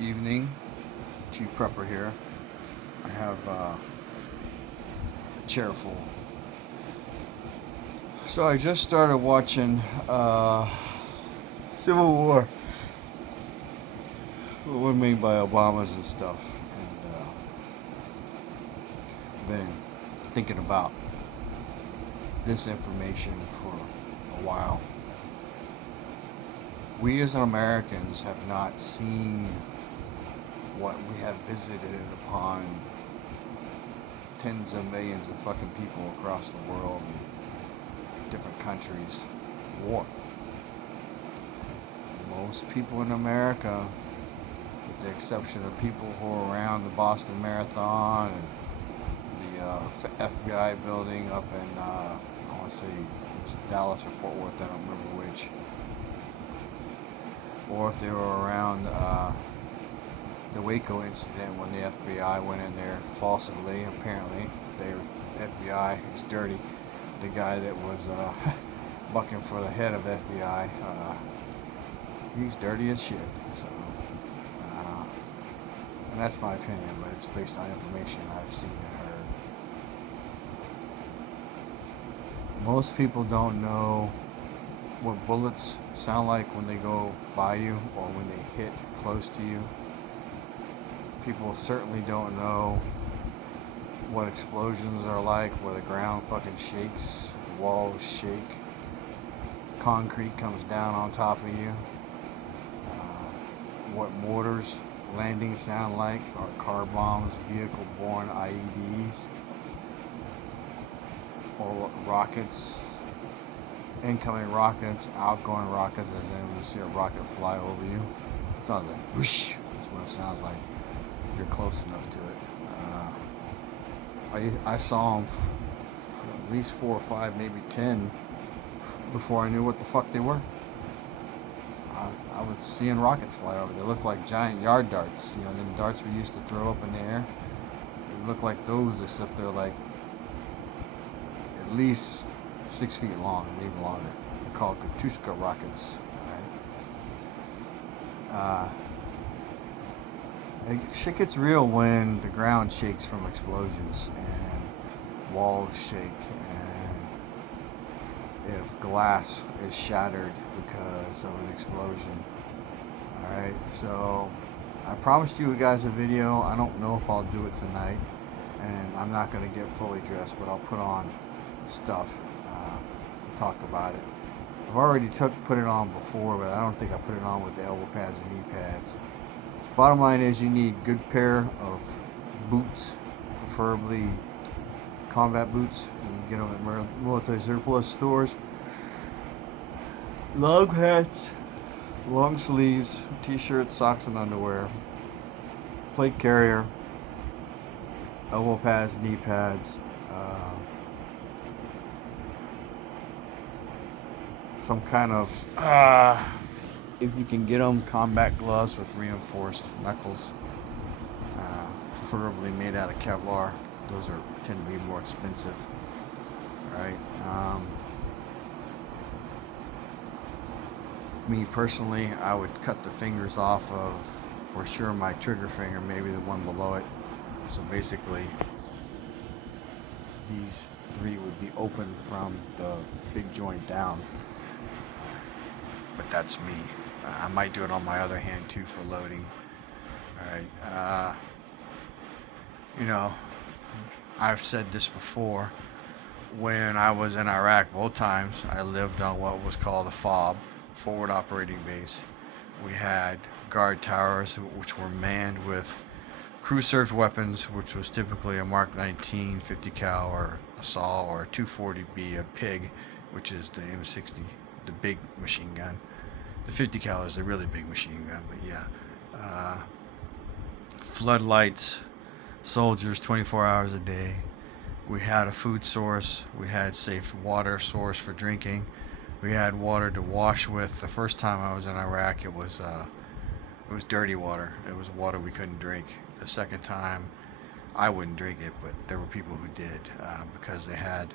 evening. Chief Prepper here. I have a chair full. So I just started watching Civil War. What was made by Obamas and stuff. And been thinking about this information for a while. We as Americans have not seen what we have visited upon tens of millions of fucking people across the world in different countries. War. Most people in America, with the exception of people who are around the Boston Marathon and the FBI building up in, I want to say it was Dallas or Fort Worth, I don't remember which. Or if they were around the Waco incident when the FBI went in there falsely, apparently. The FBI is dirty. The guy that was bucking for the head of the FBI, he's dirty as shit. So, and that's my opinion, but it's based on information I've seen and heard. Most people don't know what bullets sound like when they go by you or when they hit close to you. People certainly don't know what explosions are like, where the ground fucking shakes, the walls shake, concrete comes down on top of you, what mortars landings sound like, or car bombs, vehicle-borne IEDs, or rockets, incoming rockets, outgoing rockets, and then when you see a rocket fly over you, it sounds like whoosh. That's what it sounds like if you're close enough to it. I saw them at least 4 or 5, maybe 10 before I knew what the fuck they were. I was seeing rockets fly over. They looked like giant yard darts. You know, them darts we used to throw up in the air. They look like those, except they're like at least 6 feet long, maybe longer. They're called Katushka rockets. Right? Shit gets real when the ground shakes from explosions and walls shake and if glass is shattered because of an explosion. Alright, so I promised you guys a video. I don't know if I'll do it tonight, and I'm not going to get fully dressed, but I'll put on stuff and talk about it. I've already put it on before, but I don't think I put it on with the elbow pads and knee pads. Bottom line is you need a good pair of boots, preferably combat boots. You can get them at military surplus stores. Long hats, long sleeves, t-shirts, socks, and underwear. Plate carrier, elbow pads, knee pads. Some kind of if you can get them, combat gloves with reinforced knuckles, preferably made out of Kevlar. Those tend to be more expensive. Right? Me personally, I would cut the fingers off of, for sure, my trigger finger, maybe the one below it. So basically, these 3 would be open from the big joint down. But that's me. I might do it on my other hand too for loading. Alright. You know, I've said this before. When I was in Iraq both times, I lived on what was called a FOB, Forward Operating Base. We had guard towers which were manned with crew-served weapons, which was typically a Mark 19 50 cal or assault, or a 240B, a PIG, which is the M60, the big machine gun. The 50 cal is a really big machine gun, but yeah. Floodlights, soldiers 24 hours a day. We had a food source. We had safe water source for drinking. We had water to wash with. The first time I was in Iraq, it was dirty water. It was water we couldn't drink. The second time, I wouldn't drink it, but there were people who did because they had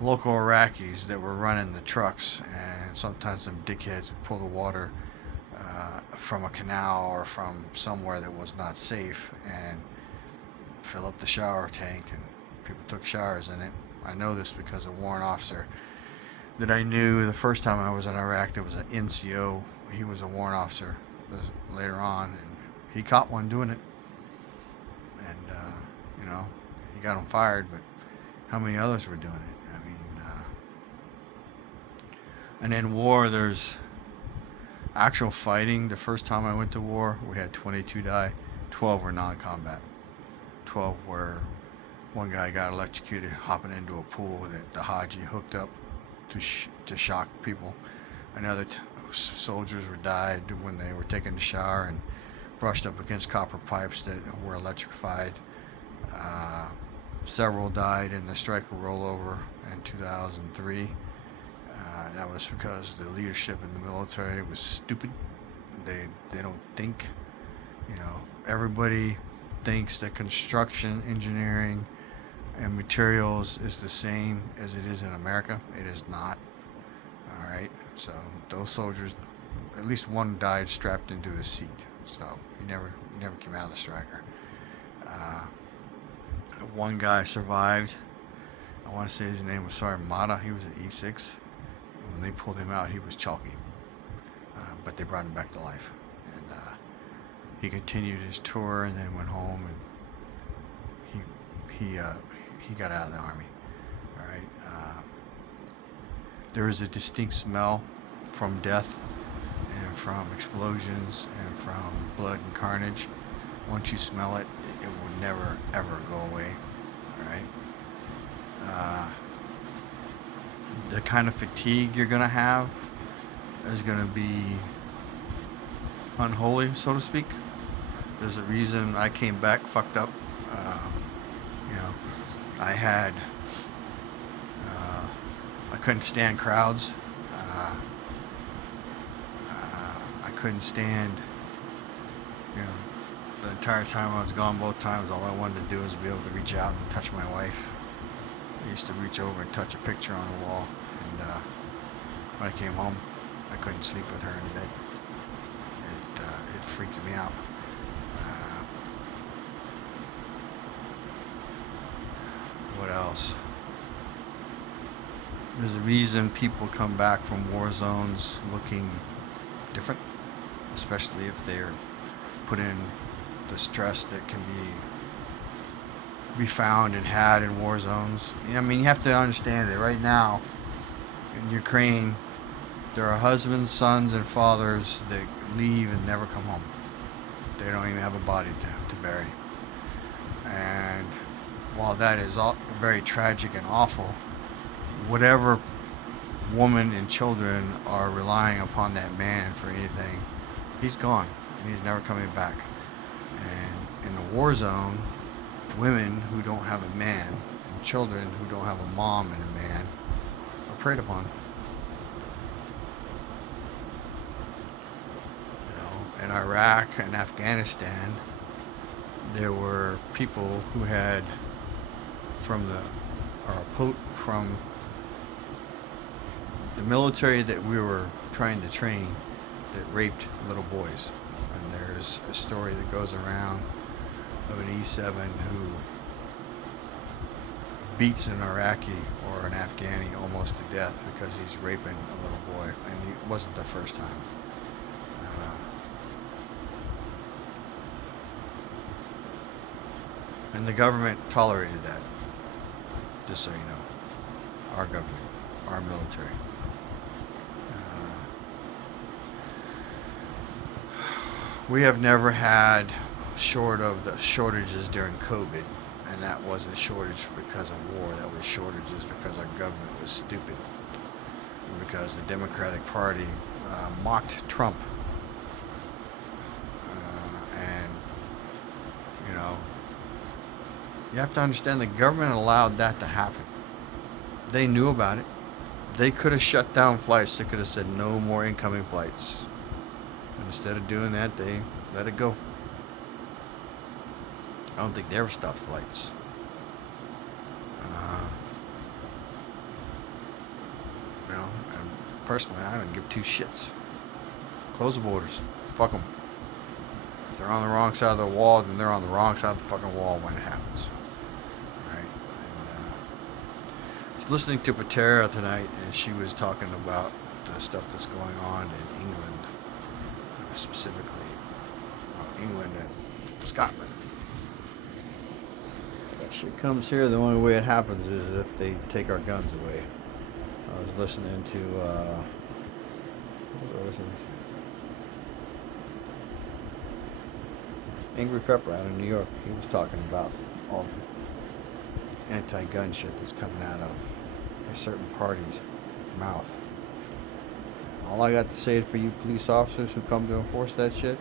local Iraqis that were running the trucks, and sometimes some dickheads would pull the water from a canal or from somewhere that was not safe and fill up the shower tank, and people took showers in it. I know this because a warrant officer that I knew the first time I was in Iraq, there was an NCO. He was a warrant officer later on, and he caught one doing it. And, he got him fired, but how many others were doing it? I mean, and in war, there's actual fighting. The first time I went to war, we had 22 die. 12 were non-combat. 12 were, one guy got electrocuted hopping into a pool that the Haji hooked up to shock people. Another soldiers were died when they were taking a shower and brushed up against copper pipes that were electrified. Several died in the striker rollover in 2003. That was because the leadership in the military was stupid. They don't think. Everybody thinks that construction, engineering, and materials is the same as it is in America. It is not. All right. So those soldiers, at least one died strapped into his seat. So he never came out of the striker. One guy survived. I want to say his name was Sergeant Mata. He was at E6. When they pulled him out, he was chalky. But they brought him back to life. And he continued his tour and then went home, and he got out of the Army. All right. There is a distinct smell from death and from explosions and from blood and carnage. Once you smell it, it will never ever go away. All right. The kind of fatigue you're gonna have is gonna be unholy, so to speak. There's a reason I came back fucked up. I had I couldn't stand crowds. I couldn't stand, the entire time I was gone, both times, all I wanted to do was be able to reach out and touch my wife. I used to reach over and touch a picture on the wall, and when I came home, I couldn't sleep with her in bed. It freaked me out. What else? There's a reason people come back from war zones looking different, especially if they're put in the stress that can be found and had in war zones. I mean, you have to understand that right now in Ukraine, there are husbands, sons, and fathers that leave and never come home. They don't even have a body to bury. And while that is very tragic and awful, whatever woman and children are relying upon that man for anything, he's gone and he's never coming back. And in the war zone, women who don't have a man and children who don't have a mom and a man are preyed upon. In Iraq and Afghanistan, there were people who had from the military that we were trying to train that raped little boys. And there's a story that goes around of an E7 who beats an Iraqi or an Afghani almost to death because he's raping a little boy, and it wasn't the first time. And the government tolerated that, just so you know. Our government, our military. We have never had, short of the shortages during COVID, and that wasn't shortage because of war, that was shortages because our government was stupid. Because the Democratic Party mocked Trump. You have to understand the government allowed that to happen. They knew about it. They could have shut down flights. They could have said no more incoming flights. And instead of doing that, they let it go. I don't think they ever stopped flights. And personally, I don't give two shits. Close the borders. Fuck them. they're on the wrong side of the wall, then they're on the wrong side of the fucking wall when it happens. Right? And I was listening to Patera tonight, and she was talking about the stuff that's going on in England, specifically England and Scotland. If shit comes here, the only way it happens is if they take our guns away. I was listening to, what was I listening to? Angry Pepper out of New York. He was talking about all the anti-gun shit that's coming out of a certain party's mouth. And all I got to say for you police officers who come to enforce that shit,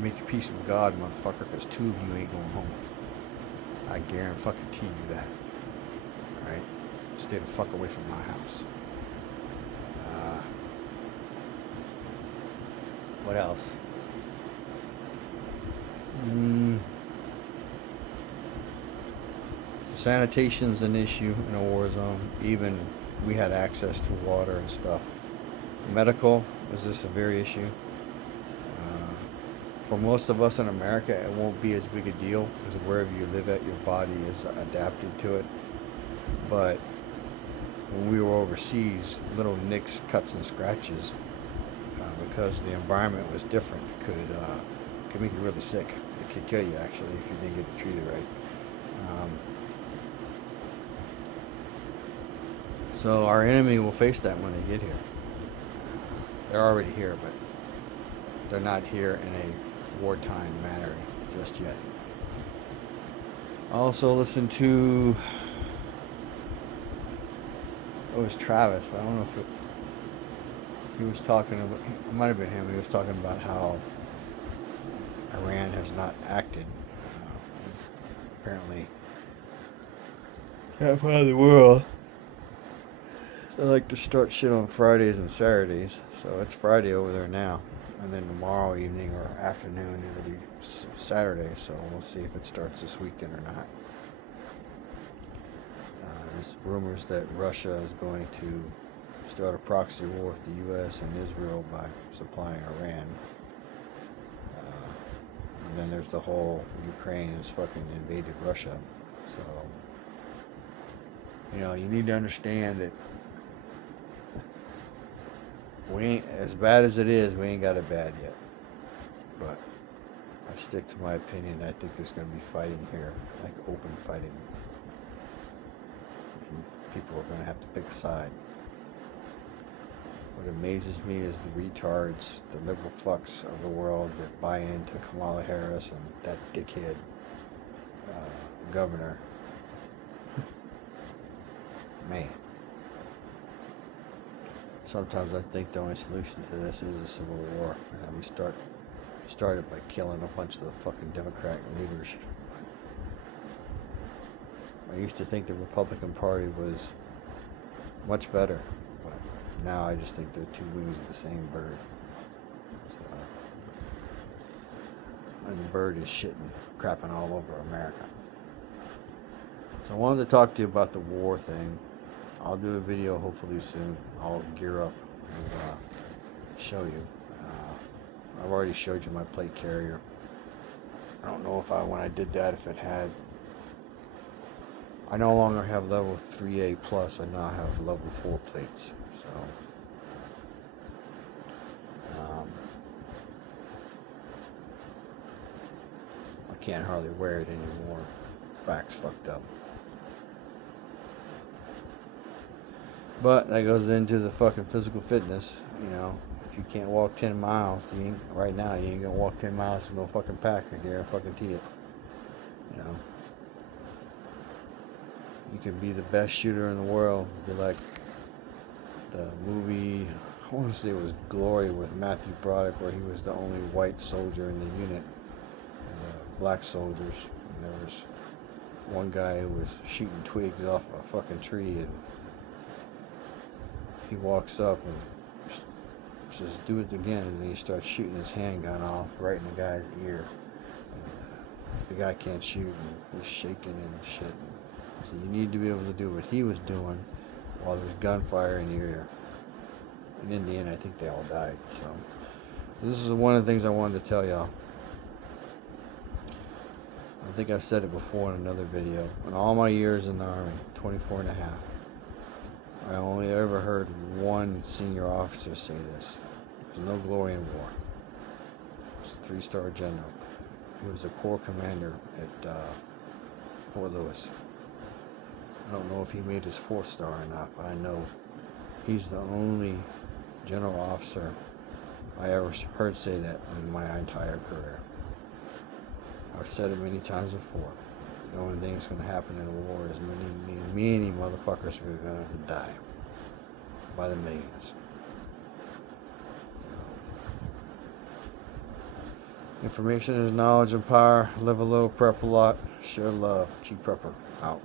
make your peace with God, motherfucker, because 2 of you ain't going home. I guarantee you that. Alright? Stay the fuck away from my house. What else? Sanitation's an issue in a war zone. Even we had access to water and stuff. Medical is a severe issue. For most of us in America, it won't be as big a deal because wherever you live at, your body is adapted to it. But when we were overseas, little nicks, cuts, and scratches, because the environment was different, could make you really sick. It could kill you, actually, if you didn't get it treated right. So our enemy will face that when they get here. They're already here, but they're not here in a wartime manner just yet. I also listened to, it was Travis, but I don't know if he was talking about, it might have been him, he was talking about how Iran has not acted. Apparently, that part of the world, they like to start shit on Fridays and Saturdays, so it's Friday over there now. And then tomorrow evening or afternoon it'll be Saturday, so we'll see if it starts this weekend or not. There's rumors that Russia is going to start a proxy war with the U.S. and Israel by supplying Iran. And then there's the whole Ukraine has fucking invaded Russia. So, you need to understand that we ain't, as bad as it is, we ain't got it bad yet. But I stick to my opinion. I think there's going to be fighting here, like open fighting. And people are going to have to pick a side. What amazes me is the retards, the liberal fucks of the world that buy into Kamala Harris and that dickhead governor. Man. Sometimes I think the only solution to this is a civil war. And we started by killing a bunch of the fucking Democrat leaders. I used to think the Republican Party was much better, but now I just think they're 2 wings of the same bird. And the bird is shitting, crapping all over America. So I wanted to talk to you about the war thing. I'll do a video hopefully soon. I'll gear up and show you. I've already showed you my plate carrier. I don't know if when I did that, if it had. I no longer have level 3A plus. I now have level 4 plates. So I can't hardly wear it anymore. Back's fucked up. But that goes into the fucking physical fitness, If you can't walk 10 miles, right now you ain't gonna walk 10 miles with no fucking pack. I guarantee it. You can be the best shooter in the world. Be like the movie, I want to say it was Glory with Matthew Broderick, where he was the only white soldier in the unit, and the black soldiers. And there was one guy who was shooting twigs off a fucking tree, and he walks up and says, "Do it again," and then he starts shooting his handgun off right in the guy's ear. And the guy can't shoot, and he's shaking and shit. And so you need to be able to do what he was doing while there's gunfire in your ear. And in the end, I think they all died. So This is one of the things I wanted to tell y'all. I think I've said it before in another video. In all my years in the Army, 24 and a half, I only ever heard one senior officer say this. There's no glory in war. He's a 3-star general. He was a corps commander at Fort Lewis. I don't know if he made his 4th star or not, but I know he's the only general officer I ever heard say that in my entire career. I've said it many times before. The only thing that's going to happen in a war is many motherfuckers are going to die by the millions. Information is knowledge and power. Live a little, prep a lot. Share love. Chief Prepper out.